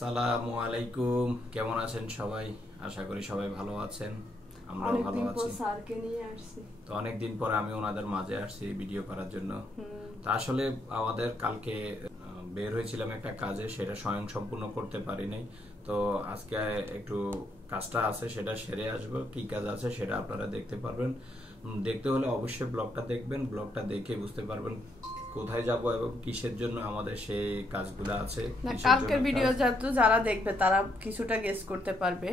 আসসালামু আলাইকুম, কেমন আছেন সবাই? আশা করি সবাই ভালো আছেন। আমরাও ভালো আছি। তো অনেকদিন পর আমি ওনাদের মাঝে আসছি ভিডিও করার জন্য। তো আসলে আমাদের কালকে বের হয়েছিলাম একটা কাজে, সেটা স্বয়ং সম্পূর্ণ করতে পারি নাই। তো আজকে একটু কাজটা আছে, সেটা সেরে আসবো। কি কাজ আছে সেটা আপনারা দেখতে পারবেন। দেখতে হলে অবশ্যই ব্লগটা দেখবেন। ব্লগটা দেখে বুঝতে পারবেন কোথায় যাব এবং কিসের জন্য আমাদের সেই কাজগুলো আছে। কালকের ভিডিও যারা দেখবে তারা কিছুটা গেস করতে পারবে,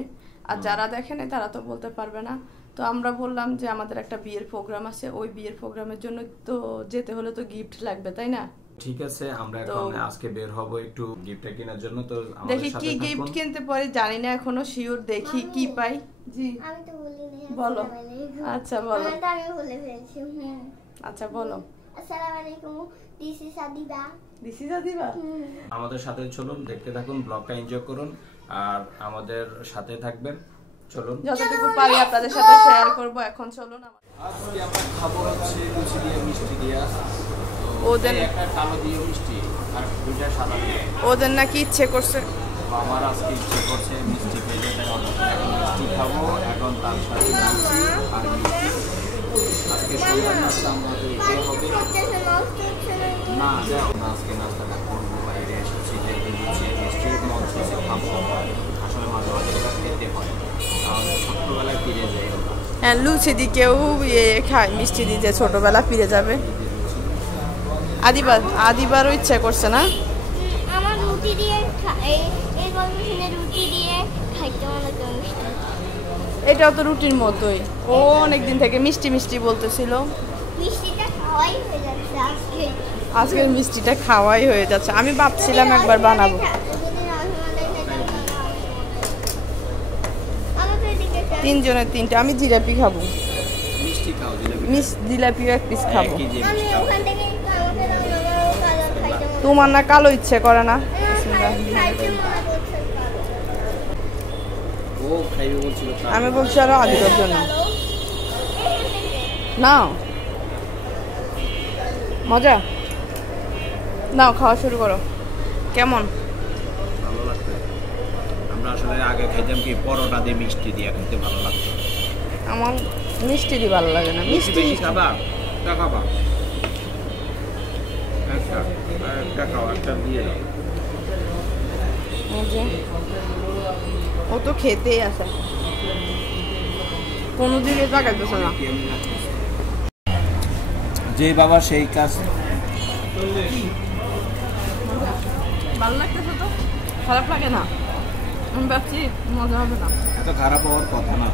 আর যারা দেখেনি তারা তো বলতে পারবে না। তো আমরা বললাম যে আমাদের একটা বিয়ের প্রোগ্রাম আছে, ওই বিয়ের প্রোগ্রামের জন্য তো যেতে হলে তো গিফট লাগবে, তাই না? ঠিক আছে, আমরা এখন আজকে বের হব একটু গিফট কেনার জন্য। তো দেখি কি গিফট কিনতে পারি, জানি না এখনো শিওর, দেখি কি পাই। জি আমি তো বলিনি। বলো। আচ্ছা বলো। আমি বলে ফেলছি। আচ্ছা বলো। আসসালামু আলাইকুম, this is Adiba. This is Adiba. আমাদের সাথে চলুন, দেখতে থাকুন, ব্লগটা এনজয় করুন আর আমাদের সাথে থাকবেন। চলুন, যতটুকু পারি আপনাদের সাথে শেয়ার করব। এখন চলুন। আজকে আমরা খাবো হচ্ছে লুচি দিয়ে মিষ্টি দিয়ে। ওদের একটা কালো দিয়ে মিষ্টি আর দুইটা সাদা দিয়ে। ওদের নাকি ইচ্ছে করছে, আমার আজকে ইচ্ছে করছে মিষ্টি খেতে, তাই এখন মিষ্টি খাবো। এখন তার সাথে লুচি আর মিষ্টি। আজকে সন্ধ্যার নাস্তা আমাদের হবে না, আজকে নাস্তাটা করবো। বাইরে এসেছি যেহেতু লুচি মিষ্টি মন শেষে খাবো। আসলে মাঝে মাঝে ওটা খেতে হয়, তাহলে ছোট্টবেলায় ফিরে যাই। হ্যাঁ, লুচি দিয়ে কেউ খায়, মিষ্টি দিয়ে ছোটবেলা ফিরে যাবে। আদিবারও ইচ্ছা করছে না? আমার রুটি দিয়ে এই গল্পে রুটি দিয়ে খাইতে মনে করছে। এটাও তো রুটির মতোই। ও অনেকদিন থেকে মিষ্টি মিষ্টি বলতেছিল। মিষ্টিটা খাওয়াই হয়ে যাচ্ছে আজকের মিষ্টিটা খাওয়াই হয়ে যাচ্ছে। আমি ভাবছিলাম একবার বানাবো। তিনজনের তিনটা। আমি জিলাপি খাবো। মিষ্টি খাও, জিলাপিও এক পিস খাবো। ওখান থেকে তোমার না কালো ইচ্ছে করে না? আমি বলছি আরো আদিবার জন্য নাও। মজা নাও, খাওয়া শুরু করো। কেমন? ভালো লাগবে। আমরা আসলে আগে খাইতাম কি পরোটা দিয়ে মিষ্টি দিয়ে খেতে ভালো লাগতো। আমার মিষ্টি দিয়ে ভালো লাগে না। মিষ্টি বেশি খাবা? একটা খাবা, একটা খাও, একটা দিয়ে দাও। ও তো খেতেই আসে, কোনোদিকে তাকাইতেছে না। যে বাবা সেই কাজ। ভালো লাগতেছে তো, খারাপ লাগে না। আমি ভাবছি মজা হবে না। এত খারাপ হওয়ার কথা না।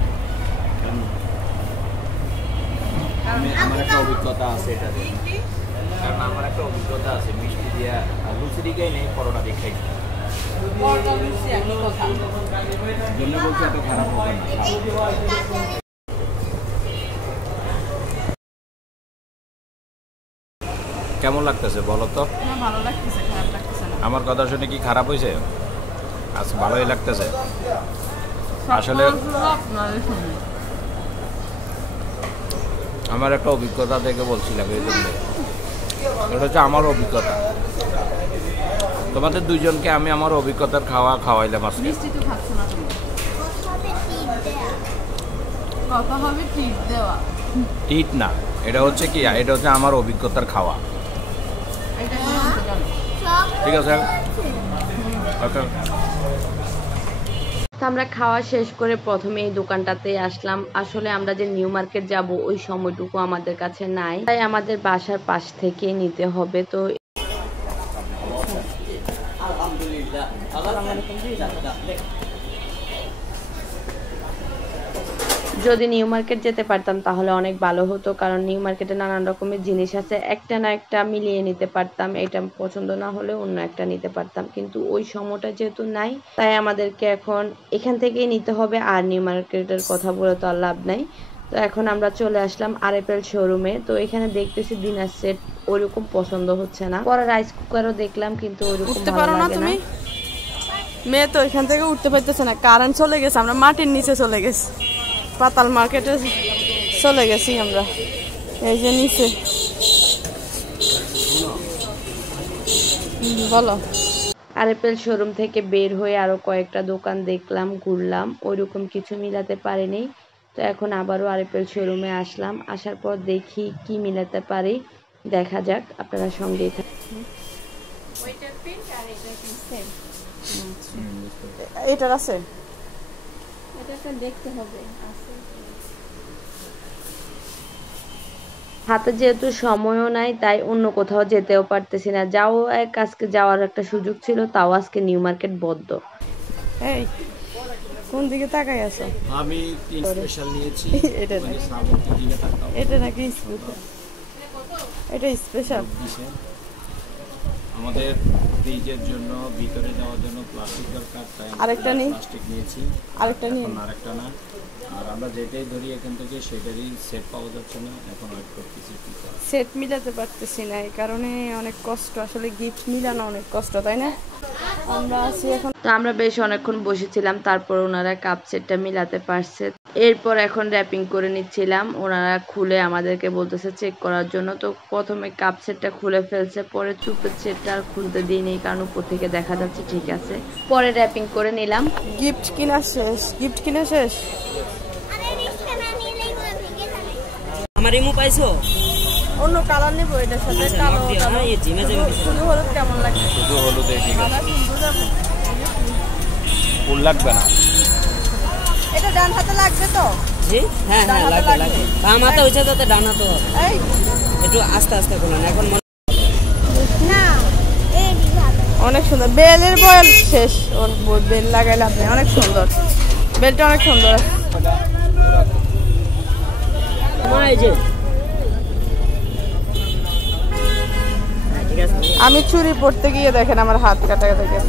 আমার একটা অভিজ্ঞতা আছে এটাতে, কারণ আমার একটা অভিজ্ঞতা আছে মিষ্টি দিয়া লুচি দিকেই নেই, পরোটা দিয়ে খাই। জন্য বলছি এত খারাপ হবে না। কেমন লাগতেছে বলো তো? ভালো লাগতেছে, খারাপ লাগতেছে না। আমার কথা শুনে কি খারাপ হয়েছে? আচ্ছা, ভালোই লাগতেছে। আসলে আমার একটা অভিজ্ঞতা থেকে বলছিলাম, এই জন্য এটা হচ্ছে আমার অভিজ্ঞতা। তোমাদের দুইজনকে আমি আমার অভিজ্ঞতার খাওয়াইলাম আজকে। মিষ্টি তো খাচ্ছ না তুমি। কথা হবে টিট দেওয়া। টিট না, এটা হচ্ছে কি, এটা হচ্ছে আমার অভিজ্ঞতার খাওয়া। ঠিক আছে, আমরা খাওয়া শেষ করে প্রথমে এই দোকানটাতে আসলাম। আসলে আমরা যে নিউ মার্কেট যাব ওই সময়টুকু আমাদের কাছে নাই, তাই আমাদের বাসার পাশ থেকে নিতে হবে। তো যদি নিউ মার্কেট যেতে পারতাম তাহলে অনেক ভালো হতো, কারণ নিউ মার্কেটে নানান রকমের জিনিস আছে, একটা না একটা মিলিয়ে নিতে পারতাম। এটা পছন্দ না হলে অন্য একটা নিতে পারতাম, কিন্তু ওই সময়টা যেহেতু নাই তাই আমাদেরকে এখন এখান থেকেই নিতে হবে। আর নিউ মার্কেটের কথা বলে তো আর লাভ নাই। তো এখন আমরা চলে আসলাম আরএফএল শোরুমে। তো এখানে দেখতেছি ডিনার সেট ওইরকম পছন্দ হচ্ছে না। পরে রাইস কুকারও দেখলাম, কিন্তু ওইরকম ভালো লাগে না। মেয়ে তো এখান থেকে উঠতে পারতেছে না, কারেন্ট চলে গেছে। আমরা মাটির নিচে চলে গেছি, পাতাল মার্কেটে চলে গেছি আমরা। এই যে নিচে বলো। আরএফএল শোরুম থেকে বের হয়ে আরও কয়েকটা দোকান দেখলাম, ঘুরলাম, ওইরকম কিছু মিলাতে পারিনি। তো এখন আবারও আরএফএল শোরুমে আসলাম, আসার পর দেখি কি মিলাতে পারি, দেখা যাক, আপনারা সঙ্গেই থাকুন। এটার আছে, এটা দেখতে হবে আছে। হাতে যেহেতু সময়ও নাই, তাই অন্য কোথাও যেতেও পারতেছি না। যাও এক আজকে যাওয়ার একটা সুযোগ ছিল, তাও আজকে নিউ মার্কেট বন্ধ। এই কোন দিকে তাকাই আছো? আমি তিন স্পেশাল নিয়েছি। এটা না, এটা নাকি স্পেশাল? এটা স্পেশাল আমাদের ফ্রিজের জন্য, ভিতরে যাওয়ার জন্য প্লাস্টিক দরকার, তাই আরেকটা নেই, প্লাস্টিক নিয়েছি। আরেকটা নেই, আরেকটা না। আর আমরা যেটাই ধরি এখান থেকে সেটারই সেট পাওয়া যাচ্ছে না, এখন ওয়েট করতেছি। সেট মিলাতে পারতেছি না, এই কারণে অনেক কষ্ট। আসলে গিফট মিলানো অনেক কষ্ট, তাই না? আমরা আছি এখন। তো আমরা বেশ অনেকক্ষণ বসেছিলাম, তারপর ওনারা কাপ সেটটা মিলাতে পারছে। এরপর এখন র্যাপিং করে নিচ্ছিলাম, ওনারা খুলে আমাদেরকে বলতেছে চেক করার জন্য। তো প্রথমে কাপ সেটটা খুলে ফেলছে, পরে চুপের সেটটা আর খুলতে দিইনি, কারণ উপর থেকে দেখা যাচ্ছে ঠিক আছে। পরে র্যাপিং করে নিলাম। গিফট কিনা শেষ, গিফট কিনা শেষ। আমার ইমো পাইছো? অন্য কালার নেবো এটার সাথে, কালো কালার। শুধু হলুদ কেমন লাগবে? শুধু হলুদে ঠিক আছে, ফুল লাগবে না। এটা ডান হাতে লাগবে তো? জি হ্যাঁ হ্যাঁ লাগবে লাগবে। বাম হাতে হইছে তো ডান হাতে হবে। এই একটু আস্তে আস্তে করুন এখন। না এই বিভাগ অনেক সুন্দর। বেলের বয়েল শেষ, ওর বেল লাগাইলে আপনি অনেক সুন্দর, বেলটা অনেক সুন্দর। এই যে আমি চুরি পড়তে গিয়ে দেখেন আমার হাত কাটা থেকে।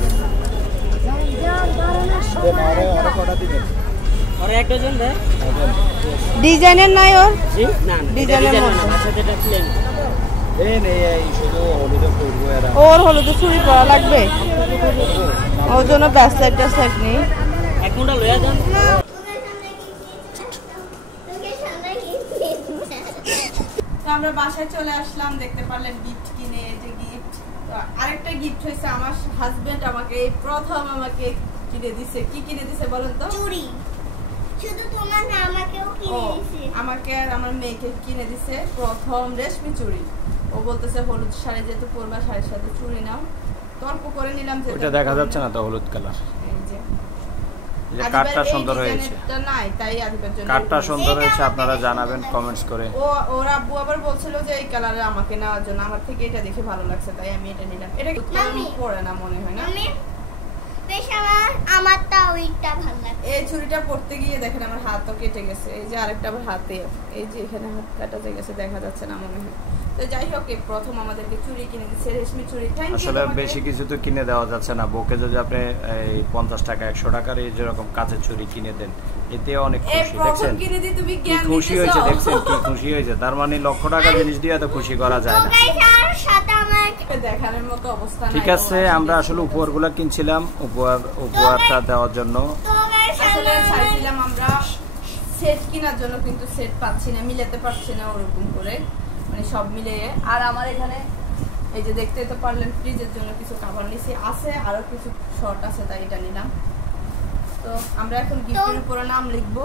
ডিজাইনের নাই ওর? ডিজাইনের ওর হলুদে চুরি পরা লাগবে, ওর জন্য ব্যাসলাইট ট্যাসলাইট নেই। এক ঘন্টা লইয়া যান। আমরা বাসায় চলে আসলাম, দেখতে পারলেন গিফট কিনে। যে গিফট, আরেকটা গিফট হয়েছে আমার হাজবেন্ড আমাকে প্রথম আমাকে কিনে দিছে। কি কিনে দিছে বলেন তো? চুড়ি। শুধু তোমার না, আমাকেও কিনে দিছে। আমাকে আর আমার মেয়েকে কিনে দিছে প্রথম রেশমি চুড়ি। ও বলতেছে হলুদ শাড়ি যেহেতু পরবা, শাড়ির সাথে চুড়ি নাও। তর্ক করে নিলাম যে ওটা দেখা যাচ্ছে না তো, হলুদ কালার। এই যে কাটটা সুন্দর হয়েছে, নাই তাই আদিবের জন্য কাটটা সুন্দর হয়েছে, আপনারা জানাবেন কমেন্টস করে। ওর আব্বু আবার বলছিল যে এই কালারে আমাকে নেওয়ার জন্য, আমার থেকে এটা দেখে ভালো লাগছে তাই আমি এটা নিলাম। এটা পরে না মনে হয় না, বেশ আমারটা ওইটা ভালো লাগে। এই চুড়িটা পরতে গিয়ে দেখেন আমার হাতও কেটে গেছে। এই যে আরেকটা আমার হাতে, এই যে এখানে হাত কাটা গেছে, দেখা যাচ্ছে না মনে হয়। তো যাই হোক, প্রথম আমাদেরকে চুড়ি কিনে দিচ্ছে, রেশমি চুড়ি। আসলে বেশি কিছু তো কিনে দেওয়া যাচ্ছে না বউকে। যদি আপনি এই 50 টাকা 100 টাকার এই যেরকম কাঁচের চুড়ি কিনে দেন, এতে অনেক খুশি। দেখছেন কি খুশি হয়েছে, দেখছেন কি খুশি হয়েছে। তার মানে লক্ষ টাকা জিনিস দিয়ে এত খুশি করা যায় না। দেখানোর মতো অবস্থা ঠিক আছে, আমরা আসলে উপহারগুলো কিনছিলাম উপহারটা দেওয়ার জন্য। আসলে চাইছিলাম আমরা সেট কেনার জন্য, কিন্তু সেট পাচ্ছি না, মিলাতে পারছি না ওরকম করে, মানে সব মিলিয়ে। আর আমার এখানে এই যে দেখতে তো পারলেন ফ্রিজের জন্য কিছু খাবার নিছি, আছে আরো কিছু শর্ট আছে, তাই এটা নিলাম। তো আমরা এখন গিফটের উপরে নাম লিখবো।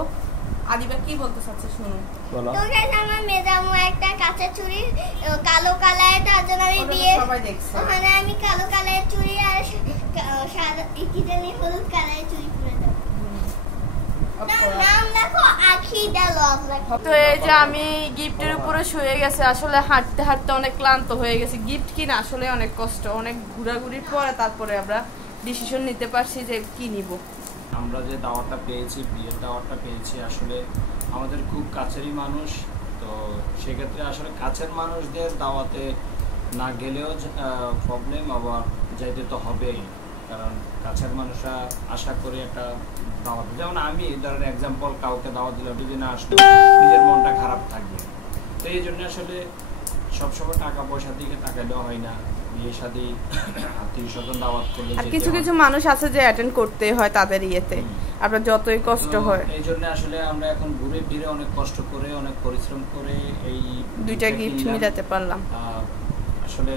আদিবা কি বলতে চাচ্ছে শুনুন। বলো। তো গাইস, আমার মেজামু একটা কাঁচের চুড়ি কালো কালারের, তার জন্য আমি বিয়ে সবাই দেখছে, ওখানে আমি কালো কালারের চুড়ি আর সাদা কি জানি হলুদ কালারের চুড়ি পরে দেব। নাম লেখো আখিদা লভ লেখো। তো এই যে আমি গিফটের উপরে শুয়ে গেছে, আসলে হাঁটতে হাঁটতে অনেক ক্লান্ত হয়ে গেছে। গিফট কিনা আসলে অনেক কষ্ট, অনেক ঘোরাঘুরির পরে তারপরে আমরা ডিসিশন নিতে পারছি যে কি নিব। আমরা যে দাওয়াতটা পেয়েছি, বিয়ের দাওয়াতটা পেয়েছি, আসলে আমাদের খুব কাছেরই মানুষ। তো সেক্ষেত্রে আসলে কাছের মানুষদের দাওয়াতে না গেলেও প্রবলেম, আবার যাইতে তো হবেই, কারণ কাছের মানুষরা আশা করি একটা দাওয়াত। যেমন আমি ধরেন এক্সাম্পল, কাউকে দাওয়াত দিলে যদি না আসলো নিজের মনটা খারাপ থাকবে। তো এই জন্য আসলে সবসময় টাকা পয়সার দিকে তাকালেও হয় না। বিয়ে শাদী আত্মীয় স্বজন দাওয়াত করলে আর কিছু কিছু মানুষ আছে যে অ্যাটেন্ড করতে হয় তাদের ইয়েতে, আপনার যতই কষ্ট হয়। এই জন্য আসলে আমরা এখন ঘুরে ফিরে অনেক কষ্ট করে, অনেক পরিশ্রম করে এই দুইটা গিফট মিলাতে পারলাম। আসলে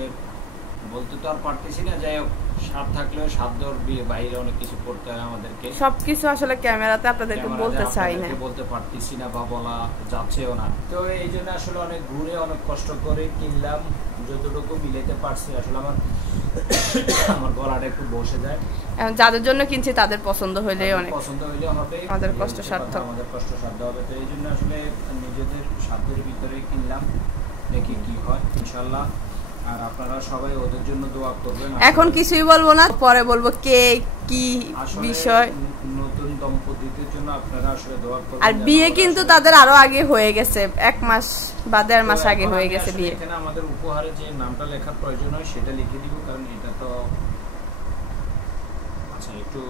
বলতে তো আর পারতেছি না, যাই হোক সাথ থাকলেও সাধ্যর বাইরে অনেক কিছু করতে হয় আমাদেরকে, সবকিছু আসলে ক্যামেরাতে আপনাদেরকে বলতে চাই না, বলতে পারতেছি না বা বলা যাচ্ছেও না। তো এই জন্য আসলে অনেক ঘুরে অনেক কষ্ট করে কিনলাম, যতটুকু মিলাইতে পারছি। আসলে আমার গলাটা একটু বসে যায়, যাদের জন্য কিনছি তাদের পছন্দ হইলে অনেক পছন্দ হইলে হবে, আমাদের কষ্ট সার্থক, আমাদের কষ্ট সাধ্য হবে। তো এই জন্য আসলে নিজেদের সাধ্যের ভিতরে কিনলাম, দেখি কি হয় ইনশাআল্লাহ। আর আপনারা সবাই ওদের জন্য দোয়া করবেন। এখন কিছুই বলবো না, পরে বলবো কে কি বিষয়। নতুন দম্পতিদের জন্য আপনারা আসলে দোয়া করবেন। আর বিয়ে কিন্তু তাদের আরো আগে হয়ে গেছে, 1 মাস বা 1.5 মাস আগে হয়ে গেছে বিয়ে। এখানে আমাদের উপহারে যে নামটা লেখার প্রয়োজন হয় সেটা লিখে দিব, কারণ এটা তো আচ্ছা একটু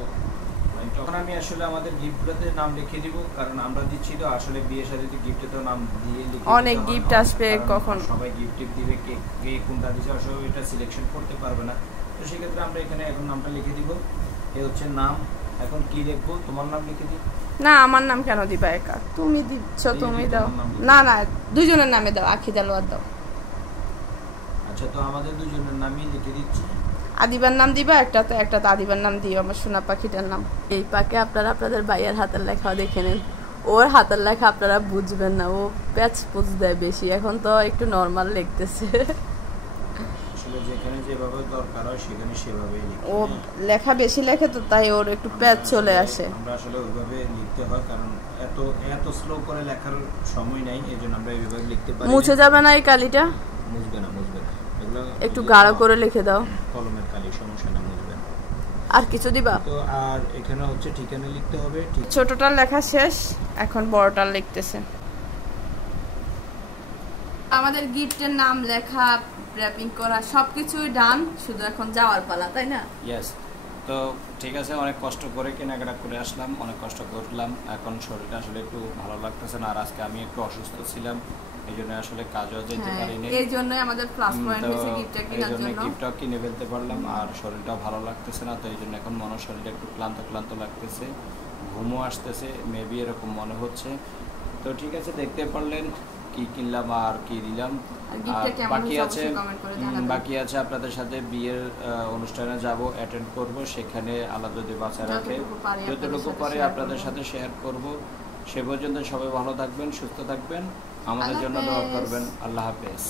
তখন আমি আসলে আমাদের গিফটগুলোতে নাম লিখে দিব, কারণ আমরা দিচ্ছি তো আসলে বিয়ের সাথে গিফটে তো নাম দিয়ে লিখে অনেক গিফট আসবে, কখন সবাই গিফট দিবে, কে কোনটা দিছে আসলে এটা সিলেকশন করতে পারবে না। তো সেই ক্ষেত্রে আমরা এখানে এখন নামটা লিখে দিব। এই হচ্ছে নাম। এখন কি লিখবো? তোমার নাম লিখে দিই? না, আমার নাম কেন দিবা একা? তুমি দিচ্ছ, তুমি দাও। না না, দুজনের নামে দাও, আখি দালোয়ার দাও। আচ্ছা, তো আমাদের দুজনের নামই লিখে দিচ্ছি। আদিবার নাম দিবা একটাতে, একটাতে আদিবার নাম দিও, আমার সোনা পাখিটার নাম। এই পাকে আপনারা আপনাদের ভাইয়ের হাতের লেখা দেখে নেন, ওর হাতের লেখা আপনারা বুঝবেন না, ও প্যাচ পুচ দেয় বেশি, এখন তো একটু নরমাল লিখতেছে। আসলে যেখানে যেভাবে দরকার হয় সেখানে সেভাবেই লিখি। ও লেখা বেশি লেখে তো তাই ওর একটু প্যাচ চলে আসে। আমরা আসলে ওইভাবে লিখতে হয়, কারণ এত স্লো করে লেখার সময় নাই, এইজন্য আমরা এইভাবে লিখতে পারি। মুছে যাবে না এই কালিটা? মুছবে না, মুছবে না, এগুলো একটু গাঢ় করে লিখে দাও। কলমের কালি, সমস্যা না, মুছবে না। আর কিছু দিবা? তো আর এখানে হচ্ছে ঠিকানা লিখতে হবে। ছোটটার লেখা শেষ, এখন বড়টার লিখতেছে। আমাদের গিফটের নাম লেখা, র‍্যাপিং করা সবকিছুই ডান, শুধু এখন যাওয়ার পালা, তাই না? ইয়েস। তো ঠিক আছে, অনেক কষ্ট করে কেনাকাটা করে আসলাম, অনেক কষ্ট করলাম, এখন শরীরটা আসলে একটু ভালো লাগতেছে না। আর আজকে আমি একটু অসুস্থ ছিলাম, এই জন্য আসলে কাজও যেতে পারিনি, এই জন্যই আমাদের প্লাস পয়েন্ট হয়েছে গিফটটা কেনার জন্য। গিফটটাও কিনে ফেলতে পারলাম, আর শরীরটাও ভালো লাগতেছে না। তো এই জন্য এখন মনে শরীরটা একটু ক্লান্ত ক্লান্ত লাগতেছে, ঘুমও আসতেছে, মেবি এরকম মনে হচ্ছে। তো ঠিক আছে, দেখতে পারলেন কি কিনলাম আর কি দিলাম। বাকি আছে আপনাদের সাথে বিয়ের অনুষ্ঠানে যাব, অ্যাটেন্ড করব, সেখানে আল্লাহ যদি বাঁচায় রাখে যতটুকু পারে আপনাদের সাথে শেয়ার করব। সে পর্যন্ত সবাই ভালো থাকবেন, সুস্থ থাকবেন, আমাদের জন্য দোয়া করবেন। আল্লাহ হাফেজ।